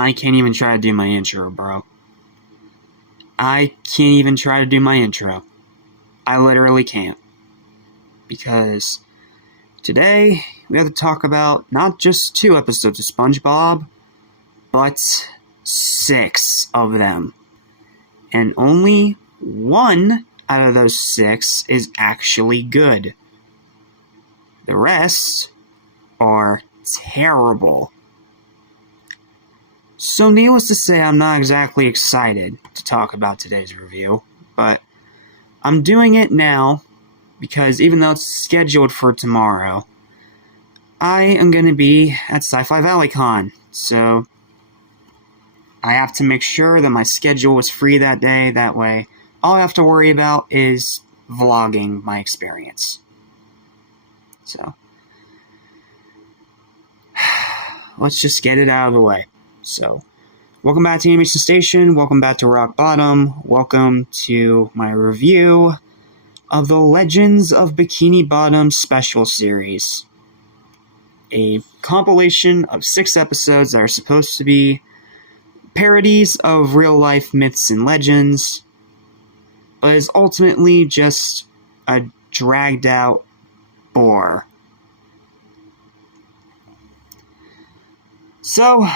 I can't even try to do my intro, bro. I can't even try to do my intro. I literally can't. Because today, we have to talk about not just 2 episodes of SpongeBob, but 6 of them. And only 1 out of those 6 is actually good. The rest are terrible. So needless to say, I'm not exactly excited to talk about today's review, but I'm doing it now because even though it's scheduled for tomorrow, I am going to be at Sci-Fi Valley Con, so I have to make sure that my schedule is free that day. That way, all I have to worry about is vlogging my experience. So, let's just get it out of the way. So, welcome back to Animation Station, welcome back to Rock Bottom, welcome to my review of the Legends of Bikini Bottom special series. A compilation of 6 episodes that are supposed to be parodies of real-life myths and legends, but is ultimately just a dragged-out bore. So,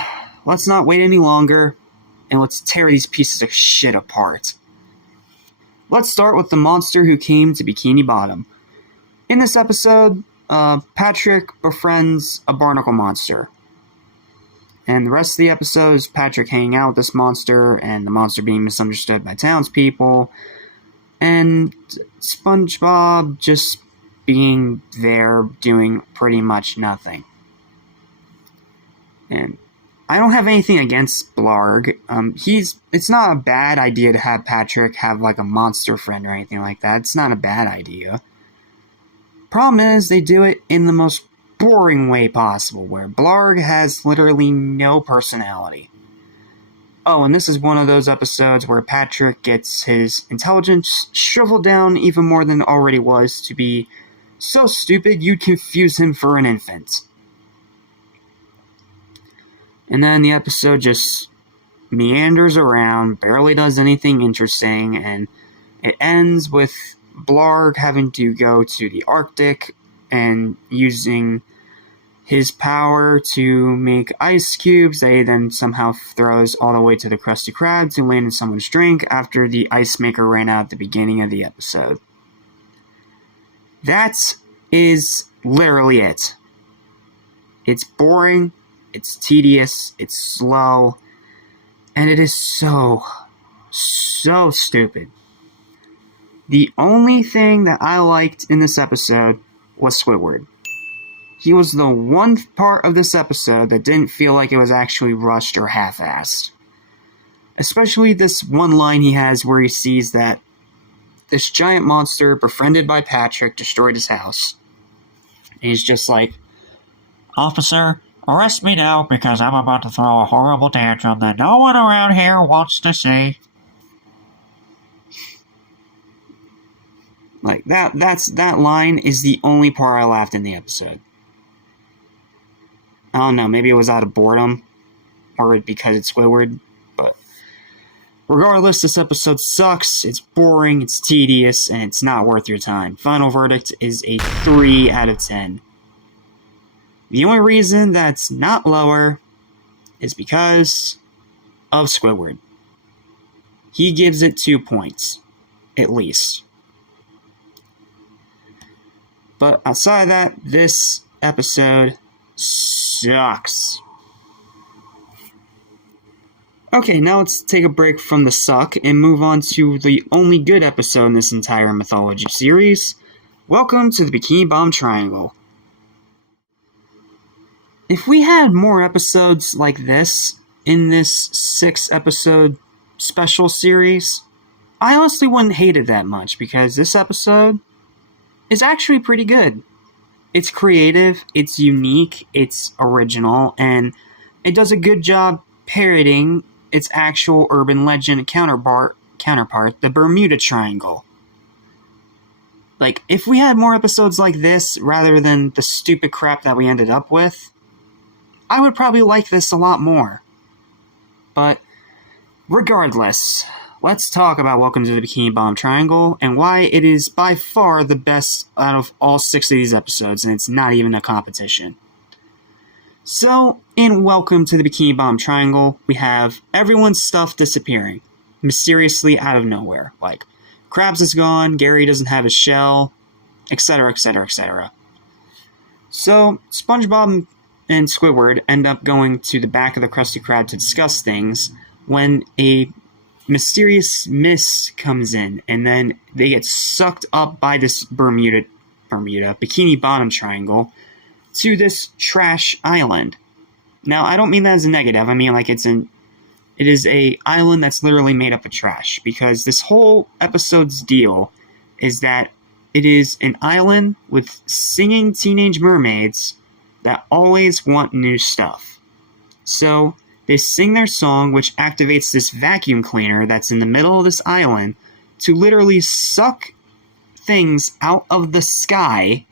let's not wait any longer, and let's tear these pieces of shit apart. Let's start with the monster who came to Bikini Bottom. In this episode, Patrick befriends a barnacle monster. And the rest of the episode is Patrick hanging out with this monster, and the monster being misunderstood by townspeople, and SpongeBob just being there doing pretty much nothing. And I don't have anything against Blarg. It's not a bad idea to have Patrick have like a monster friend or anything like that. It's not a bad idea. Problem is, they do it in the most boring way possible, where Blarg has literally no personality. Oh, and this is one of those episodes where Patrick gets his intelligence shriveled down even more than it already was to be so stupid you'd confuse him for an infant. And then the episode just meanders around, barely does anything interesting, and it ends with Blarg having to go to the Arctic and using his power to make ice cubes that he then somehow throws all the way to the Krusty Krab to land in someone's drink after the ice maker ran out at the beginning of the episode. That is literally it. It's boring. It's tedious, it's slow, and it is so stupid. The only thing that I liked in this episode was Squidward. He was the one part of this episode that didn't feel like it was actually rushed or half-assed. Especially this one line he has where he sees that this giant monster befriended by Patrick destroyed his house. And he's just like, "Officer, arrest me now because I'm about to throw a horrible tantrum that no one around here wants to see." Like, that line is the only part I laughed in the episode. I don't know, maybe it was out of boredom, or because it's Squidward, but regardless, this episode sucks, it's boring, it's tedious, and it's not worth your time. Final verdict is a 3 out of 10. The only reason that's not lower is because of Squidward. He gives it 2 points, at least. But outside of that, this episode sucks. Okay, now let's take a break from the suck and move on to the only good episode in this entire mythology series. Welcome to the Bikini Bottom Triangle. If we had more episodes like this in this 6-episode special series, I honestly wouldn't hate it that much, because this episode is actually pretty good. It's creative, it's unique, it's original, and it does a good job parodying its actual urban legend counterpart, the Bermuda Triangle. Like, if we had more episodes like this, rather than the stupid crap that we ended up with, I would probably like this a lot more. But regardless, let's talk about Welcome to the Bikini Bottom Triangle and why it is by far the best out of all 6 of these episodes, and it's not even a competition. So, in Welcome to the Bikini Bottom Triangle, we have everyone's stuff disappearing, mysteriously out of nowhere. Like, Krabs is gone, Gary doesn't have his shell, etc., etc., etc. So, SpongeBob and Squidward end up going to the back of the Krusty Krab to discuss things when a mysterious mist comes in, and then they get sucked up by this Bermuda Bikini Bottom Triangle to this trash island. Now, I don't mean that as a negative. I mean, like, it is a island that's literally made up of trash, because this whole episode's deal is that it is an island with singing teenage mermaids that always want new stuff. So, they sing their song, which activates this vacuum cleaner that's in the middle of this island to literally suck things out of the sky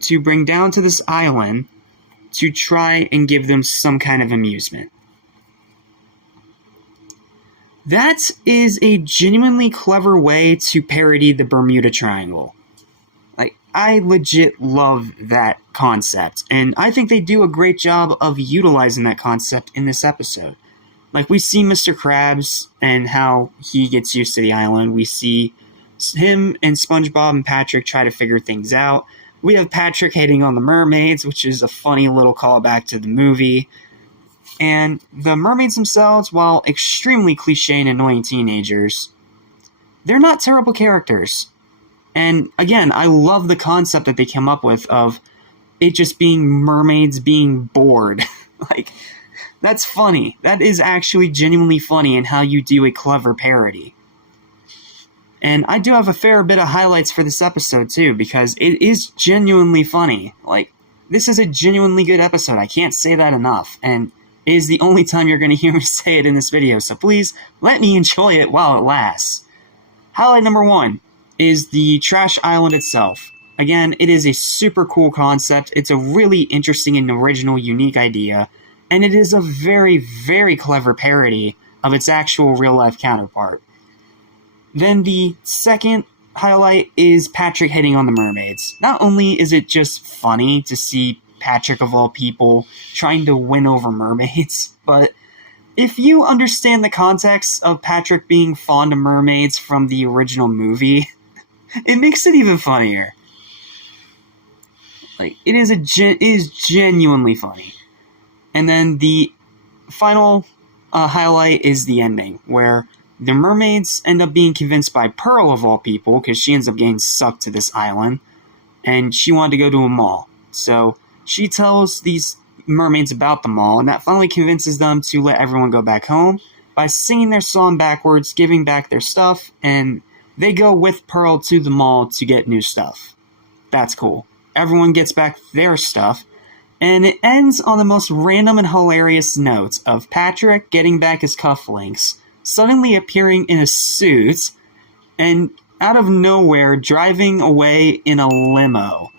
to bring down to this island to try and give them some kind of amusement. That is a genuinely clever way to parody the Bermuda Triangle. Like, I legit love that concept, and I think they do a great job of utilizing that concept in this episode. Like, we see Mr. Krabs and how he gets used to the island. We see him and SpongeBob and Patrick try to figure things out. We have Patrick hating on the mermaids, which is a funny little callback to the movie. And the mermaids themselves, while extremely cliche and annoying teenagers, they're not terrible characters. And again, I love the concept that they came up with of it just being mermaids being bored. Like, that's funny. That is actually genuinely funny in how you do a clever parody. And I do have a fair bit of highlights for this episode, too, because it is genuinely funny. Like, this is a genuinely good episode. I can't say that enough. And it is the only time you're going to hear me say it in this video, so please let me enjoy it while it lasts. Highlight number 1 is the trash island itself. Again, it is a super cool concept. It's a really interesting and original, unique idea. And it is a very, very clever parody of its actual real-life counterpart. Then the second highlight is Patrick hitting on the mermaids. Not only is it just funny to see Patrick, of all people, trying to win over mermaids, but if you understand the context of Patrick being fond of mermaids from the original movie, it makes it even funnier. Like, it is genuinely funny. And then the final highlight is the ending, where the mermaids end up being convinced by Pearl, of all people, because she ends up getting sucked to this island, and she wanted to go to a mall. So she tells these mermaids about the mall, and that finally convinces them to let everyone go back home by singing their song backwards, giving back their stuff, and they go with Pearl to the mall to get new stuff. That's cool. Everyone gets back their stuff, and it ends on the most random and hilarious note of Patrick getting back his cufflinks, suddenly appearing in a suit, and out of nowhere driving away in a limo.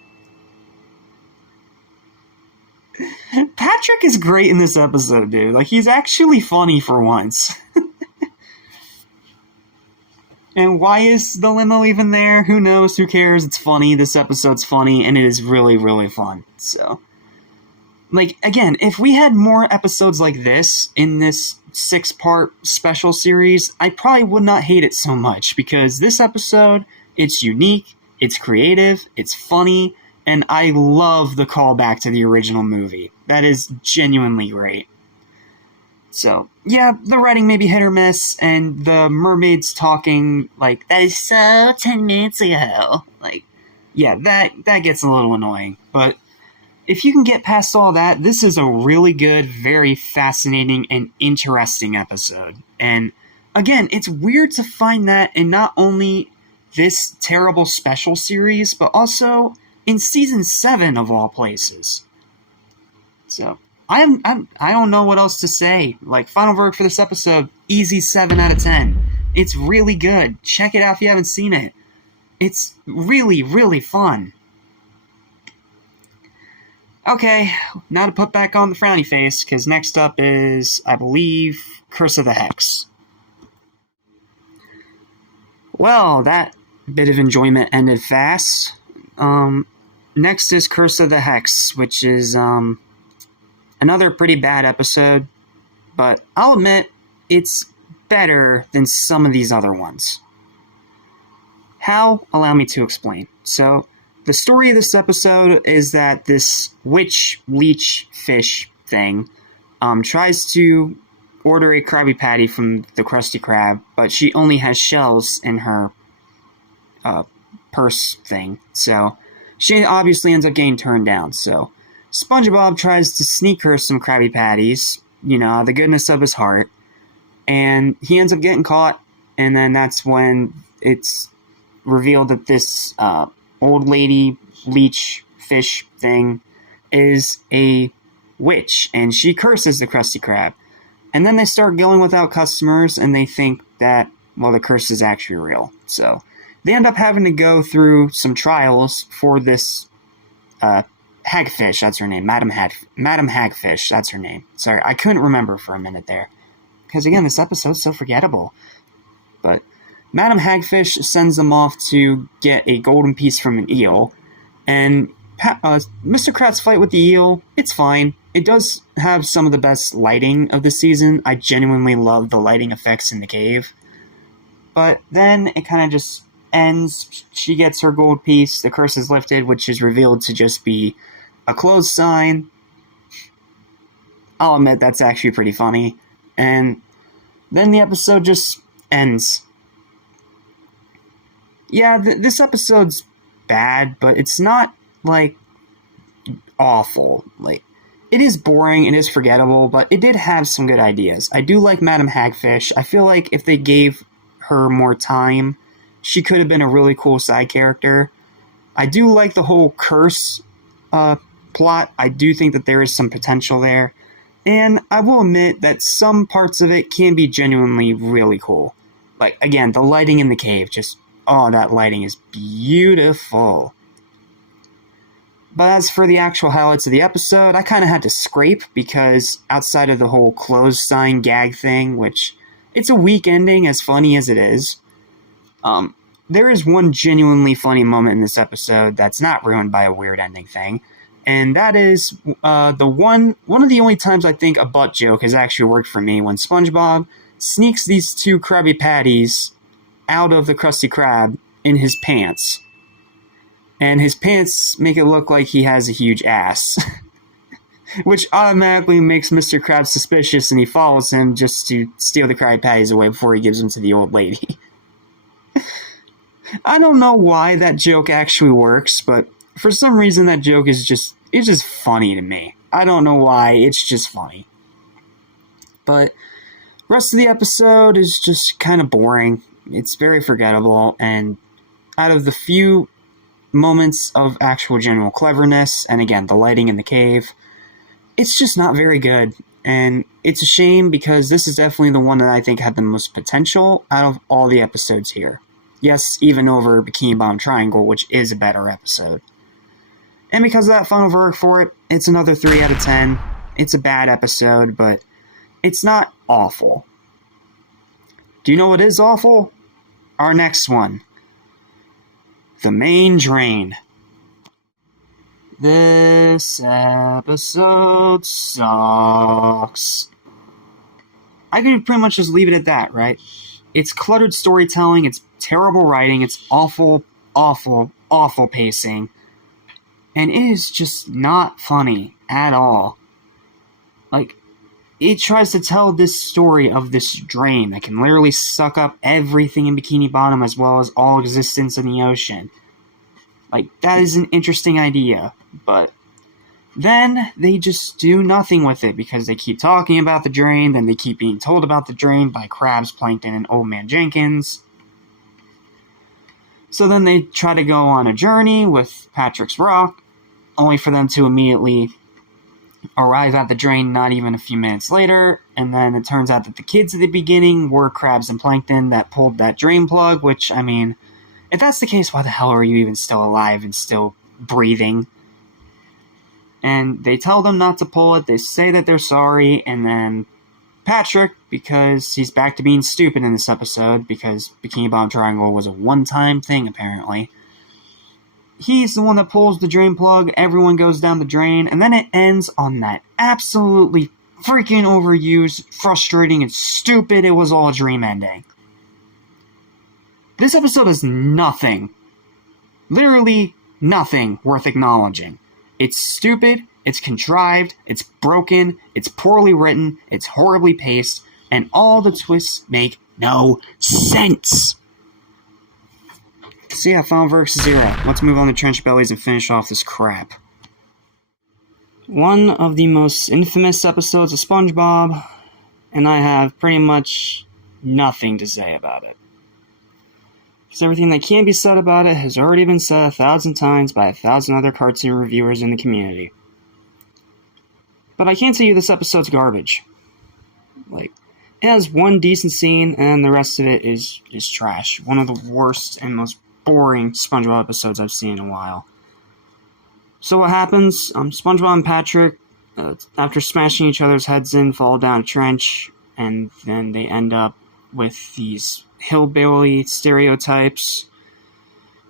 Patrick is great in this episode, dude. Like, he's actually funny for once. And why is the limo even there? Who knows? Who cares? It's funny. This episode's funny, and it is really, really fun. So, like, again, if we had more episodes like this in this 6-part special series, I probably would not hate it so much, because this episode, it's unique, it's creative, it's funny, and I love the callback to the original movie. That is genuinely great. So, yeah, the writing may be hit or miss, and the mermaids talking, like, that is so 10 minutes ago. Like, yeah, that gets a little annoying. But if you can get past all that, this is a really good, very fascinating, and interesting episode. And, again, it's weird to find that in not only this terrible special series, but also in Season 7 of all places. So, I don't know what else to say. Like, final verdict for this episode, easy 7 out of 10. It's really good. Check it out if you haven't seen it. It's really, really fun. Okay, now to put back on the frowny face, because next up is, I believe, Curse of the Hex. Well, that bit of enjoyment ended fast. Next is Curse of the Hex, which is another pretty bad episode, but I'll admit it's better than some of these other ones. How? Allow me to explain. So, the story of this episode is that this witch leech fish thing tries to order a Krabby Patty from the Krusty Krab, but she only has shells in her purse thing, so she obviously ends up getting turned down. So SpongeBob tries to sneak her some Krabby Patties, the goodness of his heart, and he ends up getting caught, and then that's when it's revealed that this old lady leech fish thing is a witch, and she curses the Krusty Krab. And then they start going without customers, and they think that, well, the curse is actually real. So they end up having to go through some trials for this Hagfish, that's her name. Madam Hagfish, that's her name. Sorry, I couldn't remember for a minute there. Because again, this episode's so forgettable. But Madam Hagfish sends them off to get a golden piece from an eel. And Mr. Krabs' fight with the eel, it's fine. It does have some of the best lighting of the season. I genuinely love the lighting effects in the cave. But then it kind of just ends. She gets her gold piece. The curse is lifted, which is revealed to just be a closed sign. I'll admit that's actually pretty funny. And then the episode just ends. Yeah, this episode's bad, but it's not, awful. It is boring, it is forgettable, but it did have some good ideas. I do like Madam Hagfish. I feel like if they gave her more time, she could have been a really cool side character. I do like the whole curse plot. I do think that there is some potential there. And I will admit that some parts of it can be genuinely really cool. Again, the lighting in the cave, that lighting is beautiful. But as for the actual highlights of the episode, I kind of had to scrape because outside of the whole closed sign gag thing, which it's a weak ending as funny as it is, there is one genuinely funny moment in this episode that's not ruined by a weird ending thing, and that is one of the only times I think a butt joke has actually worked for me, when SpongeBob sneaks these two Krabby Patties out of the Krusty Krab in his pants. And his pants make it look like he has a huge ass. Which automatically makes Mr. Krabs suspicious, and he follows him just to steal the Krabby Patties away before he gives them to the old lady. I don't know why that joke actually works, but for some reason that joke is just funny to me. I don't know why, it's just funny. But rest of the episode is just kind of boring. It's very forgettable, and out of the few moments of actual general cleverness, and again, the lighting in the cave, it's just not very good. And it's a shame because this is definitely the one that I think had the most potential out of all the episodes here. Yes, even over Bikini Bottom Triangle, which is a better episode. And because of that final verdict for it, it's another 3 out of 10. It's a bad episode, but it's not awful. Do you know what is awful? Our next one. The Main Drain. This episode sucks. I could pretty much just leave it at that, right? It's cluttered storytelling, it's terrible writing, it's awful, awful, awful pacing, and it is just not funny at all. It tries to tell this story of this drain that can literally suck up everything in Bikini Bottom as well as all existence in the ocean. That is an interesting idea, but then they just do nothing with it because they keep talking about the drain, then they keep being told about the drain by Krabs, Plankton, and Old Man Jenkins. So then they try to go on a journey with Patrick's Rock, only for them to immediately arrive at the drain not even a few minutes later, and then it turns out that the kids at the beginning were Krabs and Plankton that pulled that drain plug, which, I mean, if that's the case, why the hell are you even still alive and still breathing? and they tell them not to pull it. They say that they're sorry, and then Patrick, because he's back to being stupid in this episode, because Bikini Bottom Triangle was a one-time thing, apparently, he's the one that pulls the drain plug, everyone goes down the drain, and then it ends on that absolutely freaking overused, frustrating, and stupid it was all a dream ending. This episode is nothing, literally nothing worth acknowledging. It's stupid, it's contrived, it's broken, it's poorly written, it's horribly paced, and all the twists make no sense. So yeah, final verdict 0. Let's move on to Trench Bellies and finish off this crap. One of the most infamous episodes of SpongeBob, and I have pretty much nothing to say about it. Because everything that can be said about it has already been said 1,000 times by 1,000 other cartoon reviewers in the community. But I can tell you this episode's garbage. Like, it has one decent scene, and the rest of it is trash. One of the worst and most boring SpongeBob episodes I've seen in a while. So what happens? SpongeBob and Patrick, after smashing each other's heads in, fall down a trench, and then they end up with these hillbilly stereotypes.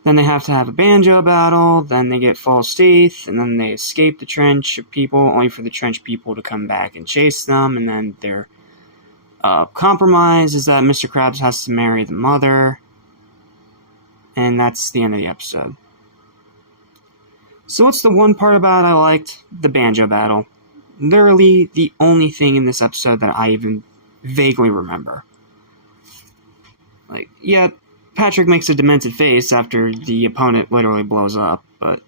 Then they have to have a banjo battle, then they get false teeth, and then they escape the trench of people, only for the trench people to come back and chase them, and then their compromise is that Mr. Krabs has to marry the mother, and that's the end of the episode. So what's the one part about I liked? The banjo battle. Literally the only thing in this episode that I even vaguely remember. Like, yeah, Patrick makes a demented face after the opponent literally blows up, but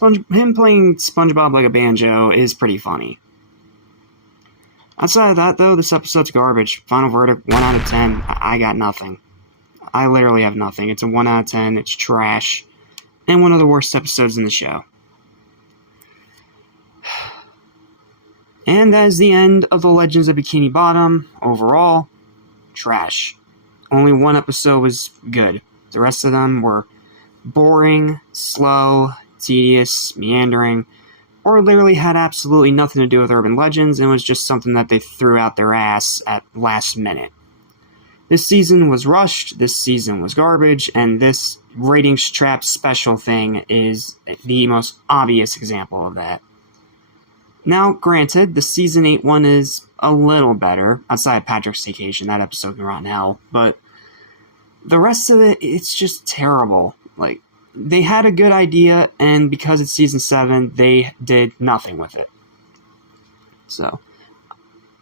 him playing SpongeBob like a banjo is pretty funny. Outside of that, though, this episode's garbage. Final verdict, 1 out of 10. I got nothing. I literally have nothing. It's a 1 out of 10. It's trash. And one of the worst episodes in the show. And that is the end of the Legends of Bikini Bottom. Overall, trash. Only one episode was good. The rest of them were boring, slow, tedious, meandering, or literally had absolutely nothing to do with urban legends and was just something that they threw out their ass at last minute. This season was rushed, this season was garbage, and this ratings trap special thing is the most obvious example of that. Now, granted, the Season 8 one is a little better, outside Patrick's Vacation, that episode can rot in hell, but the rest of it, it's just terrible. Like, they had a good idea, and because it's Season 7, they did nothing with it. So,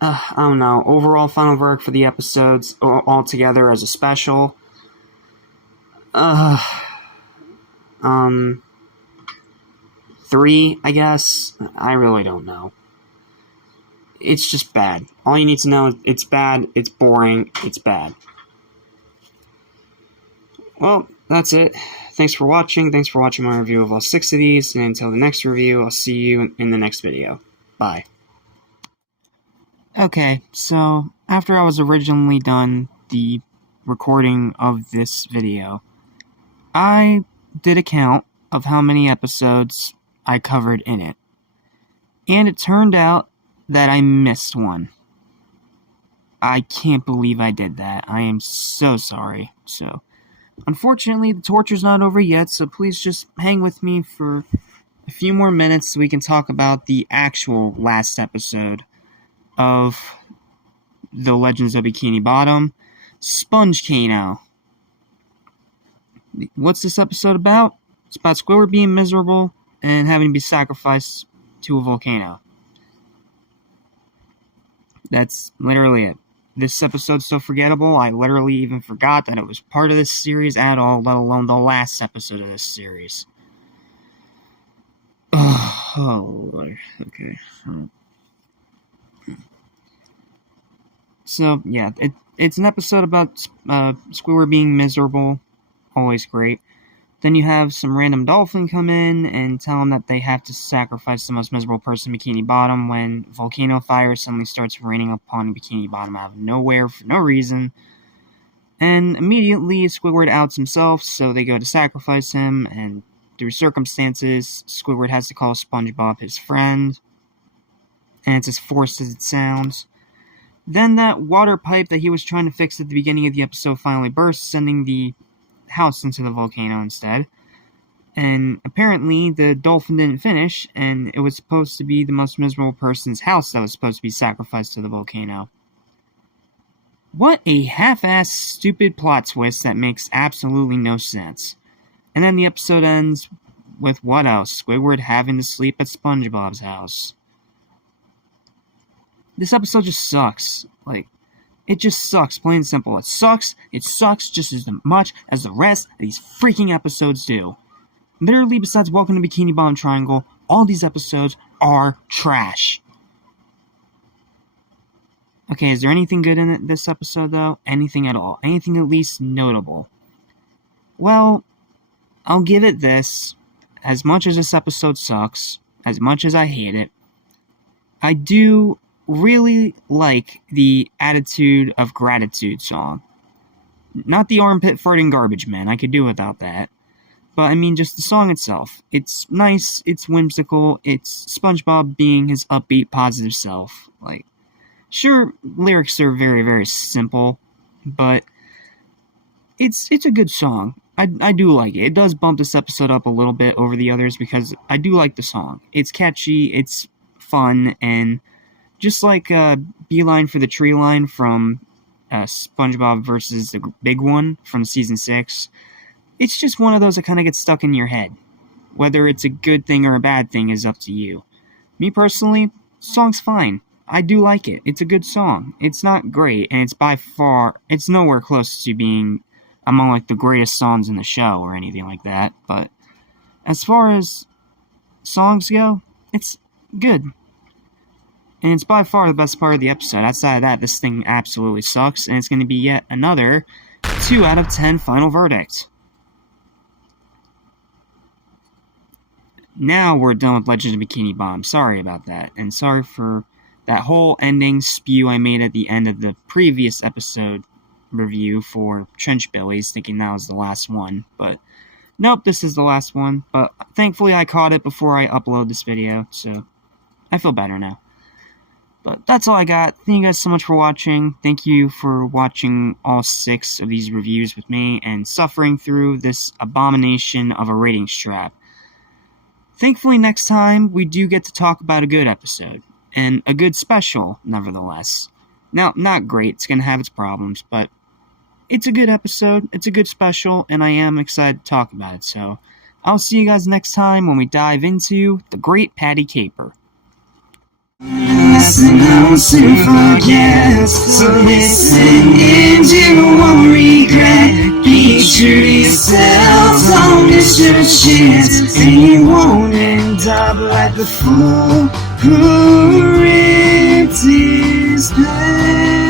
I don't know. Overall final verdict for the episodes all together as a special. 3, I guess. I really don't know. It's just bad. All you need to know is it's bad, it's boring, it's bad. Well, that's it. Thanks for watching. Thanks for watching my review of all 6 of these. And until the next review, I'll see you in the next video. Bye. Okay, so after I was originally done the recording of this video, I did a count of how many episodes I covered in it. And it turned out that I missed one. I can't believe I did that. I am so sorry. So, unfortunately, the torture's not over yet, so please just hang with me for a few more minutes so we can talk about the actual last episode of The Legends of Bikini Bottom, SpongeCano. What's this episode about? It's about Squidward being miserable and having to be sacrificed to a volcano. That's literally it. This episode's so forgettable, I literally even forgot that it was part of this series at all, let alone the last episode of this series. Oh, Lord. Okay. So, yeah, it's an episode about Squidward being miserable. Always great. Then you have some random dolphin come in and tell them that they have to sacrifice the most miserable person in Bikini Bottom when volcano fire suddenly starts raining upon Bikini Bottom out of nowhere for no reason. And immediately Squidward outs himself, so they go to sacrifice him, and through circumstances, Squidward has to call SpongeBob his friend, and it's as forced as it sounds. Then that water pipe that he was trying to fix at the beginning of the episode finally bursts, sending the house into the volcano instead. And apparently the dolphin didn't finish, and it was supposed to be the most miserable person's house that was supposed to be sacrificed to the volcano. What a half-assed, stupid plot twist that makes absolutely no sense. And then the episode ends with what else? Squidward having to sleep at SpongeBob's house. This episode just sucks. It just sucks, plain and simple. It sucks just as much as the rest of these freaking episodes do. Literally, besides Welcome to Bikini Bottom Triangle, all these episodes are trash. Okay, is there anything good in this episode, though? Anything at all? Anything at least notable? Well, I'll give it this. As much as this episode sucks, as much as I hate it, I do really like the Attitude of Gratitude song. Not the armpit farting garbage man, I could do without that. But I mean, just the song itself. It's nice, it's whimsical, it's SpongeBob being his upbeat, positive self. Sure, lyrics are very, very simple, but it's a good song. I do like it. It does bump this episode up a little bit over the others because I do like the song. It's catchy, it's fun, and just like Beeline for the Tree Line from SpongeBob versus the Big One from Season 6, it's just one of those that kind of gets stuck in your head. Whether it's a good thing or a bad thing is up to you. Me personally, the song's fine. I do like it. It's a good song. It's not great, and it's nowhere close to being among the greatest songs in the show or anything like that, but as far as songs go, it's good. And it's by far the best part of the episode. Outside of that, this thing absolutely sucks, and it's going to be yet another 2 out of 10 final verdict. Now we're done with Legend of Bikini Bottom. Sorry about that, and sorry for that whole ending spew I made at the end of the previous episode review for Trench Billies, thinking that was the last one, but nope, this is the last one. But thankfully I caught it before I upload this video, so I feel better now. But that's all I got. Thank you guys so much for watching. Thank you for watching all 6 of these reviews with me and suffering through this abomination of a ratings trap. Thankfully next time we do get to talk about a good episode, and a good special, nevertheless. Now, not great, it's going to have its problems, but it's a good episode, it's a good special, and I am excited to talk about it, so I'll see you guys next time when we dive into The Great Patty Caper. Lesson I will soon forget, so listen and you won't regret. Be true to yourself, don't miss your chance, and you won't end up like the fool who ripped his pants.